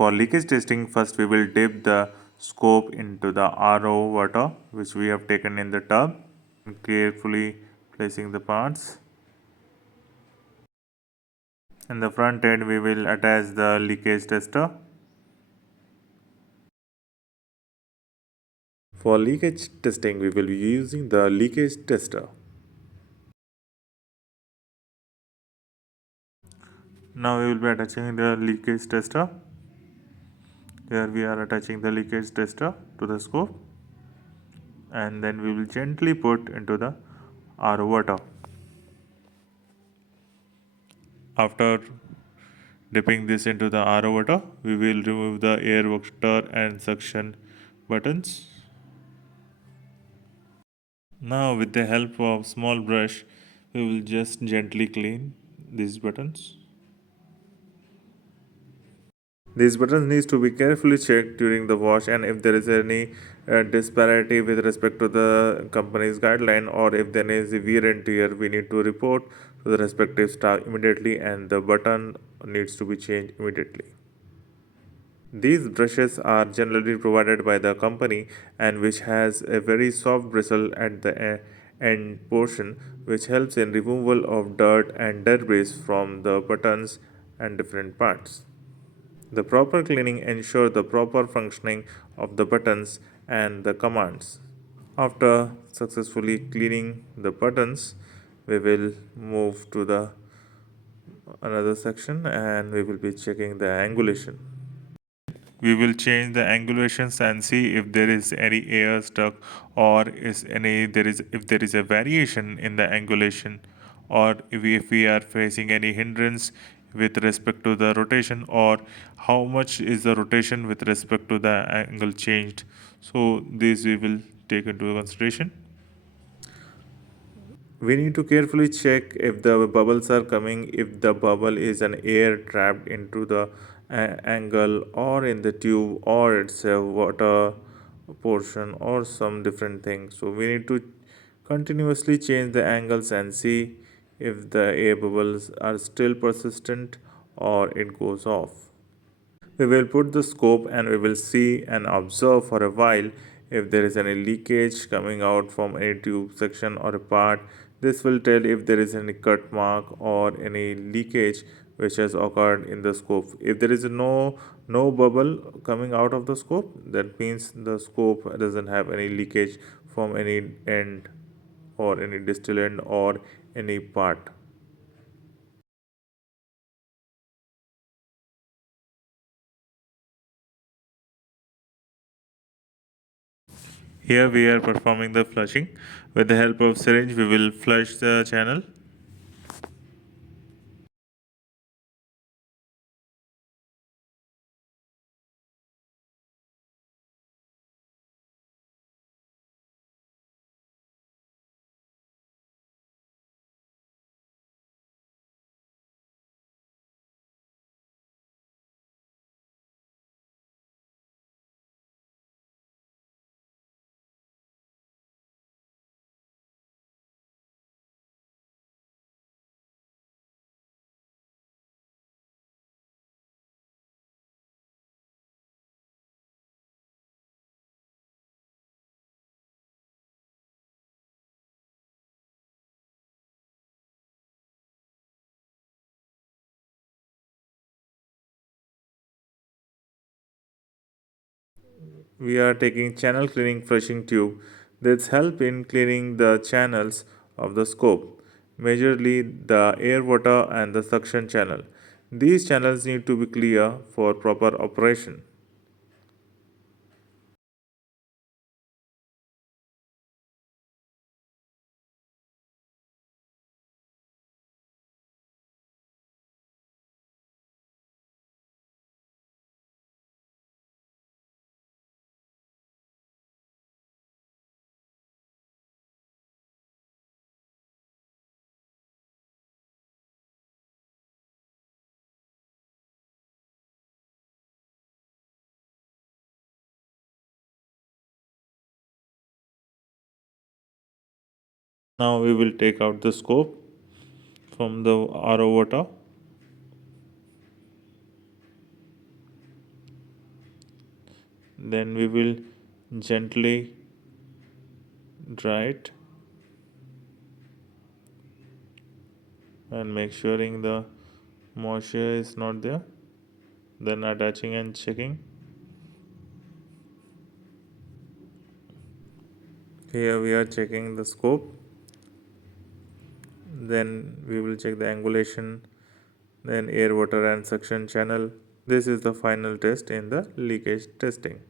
For leakage testing, first we will dip the scope into the RO water which we have taken in the tub, carefully placing the parts. In the front end, we will attach the leakage tester. For leakage testing, we will be using the leakage tester. Now we will be attaching the leakage tester. Here we are attaching the leakage tester to the scope, and then we will gently put into the RO water. After dipping this into the RO water, we will remove the air water and suction buttons. Now with the help of small brush, we will just gently clean these buttons. These buttons needs to be carefully checked during the wash, and if there is any disparity with respect to the company's guideline, or if there is wear and tear, we need to report to the respective staff immediately, and the button needs to be changed immediately. These brushes are generally provided by the company and which has a very soft bristle at the end portion, which helps in removal of dirt and debris from the buttons and different parts. The proper cleaning ensures the proper functioning of the buttons and the commands. After successfully cleaning the buttons, we will move to the another section and we will be checking the angulation. We will change the angulations and see if there is any air stuck, or is any there is if there is a variation in the angulation, or if we are facing any hindrance with respect to the rotation, or how much is the rotation with respect to the angle changed. So this we will take into consideration. We need to carefully check if the bubbles are coming, if the bubble is an air trapped into the angle or in the tube, or it's a water portion or some different thing. So we need to continuously change the angles and see if the air bubbles are still persistent or it goes off. We will put the scope and we will see and observe for a while if there is any leakage coming out from any tube section or a part. This will tell if there is any cut mark or any leakage which has occurred in the scope. If there is no bubble coming out of the scope, that means the scope doesn't have any leakage from any end or any distal end or any part. Here we are performing the flushing. With the help of syringe, we will flush the channel. We are taking channel cleaning flushing tube. This help in cleaning the channels of the scope, majorly the air, water, and the suction channel. These channels need to be clear for proper operation. Now we will take out the scope from the RO water. Then we will gently dry it and make suring the moisture is not there, then attaching and checking. Here we are checking the scope, then we will check the angulation, then air, water and suction channel. This is the final test in the leakage testing.